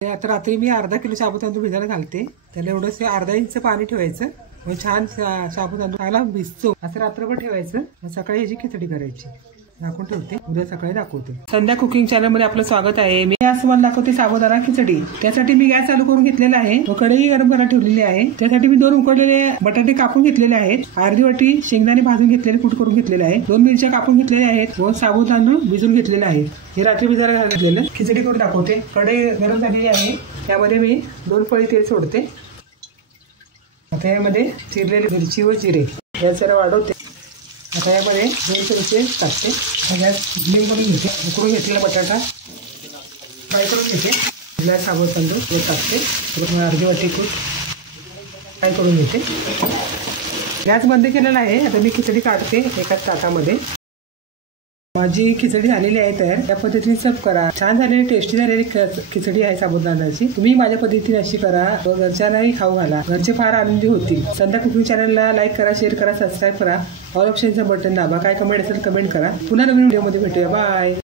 आता रात्री मी अर्धा किलो साबू तांदूळ भिजायला घालते. त्याला एवढंच अर्धा इंच पाणी ठेवायचं. मग छान साबू तांदूळ चांगला भिजतो. असं रात्रभर ठेवायचं. सकाळी याची खिचडी करायची. दाखवून ठेवते, उद्या सकाळी दाखवते. संध्या कुकिंग चॅनल मध्ये आपलं स्वागत आहे. मी आज तुम्हाला दाखवते साबुदाणा खिचडी. त्यासाठी मी गॅस चालू करून घेतलेला आहे. कढई गरम करायला ठेवलेली आहे. त्यासाठी मी 2 उकडलेले बटाटे कापून घेतलेले आहेत. अर्धी वाटी शेंगदाणे भाजून घेतलेले कूट करून घेतलेले आहेत. 2 मिरच्या कापून घेतलेल्या आहेत. 2 साबू तांदूळ भिजून घेतलेले आहेत. हे रात्री भिजायला घातलेलं. खिचडी करून दाखवते. कढई गरम झालेली आहे. त्यामध्ये मी 2 पळी तेल सोडते. आता यामध्ये चिरलेली मिरची व जिरे गॅस जरा वाढवते. आता यामध्ये 2 चमचे टाकते. गॅस फ्लेम करून घेते. उकळून घेतलेला बटाटा फ्राय करून घेते. भिजलेला साबू तांदूळ हे टाकते. अर्धी वाटी कूट फ्राय करून घेते. गॅस बंद केलेला आहे. आता मी खिचडी काढते एकाच ताटामध्ये. माझी खिचडी झालेली आहे तयार. त्या पद्धतीने सर्व करा. छान झालेली टेस्टी झालेली खिचडी आहे साबुदाण्याची. तुम्ही माझ्या पद्धतीने अशी करा व घरच्यांनाही खाऊ घाला. घरचे फार आनंदी होतील. संध्या कुकिंग चॅनलला लाईक करा, शेअर करा, सबस्क्राईब करा. ऑल ऑप्शनचं बटन दाबा. काय कमेंट असेल कमेंट करा. पुन्हा नवीन व्हिडिओमध्ये भेटूया. बाय.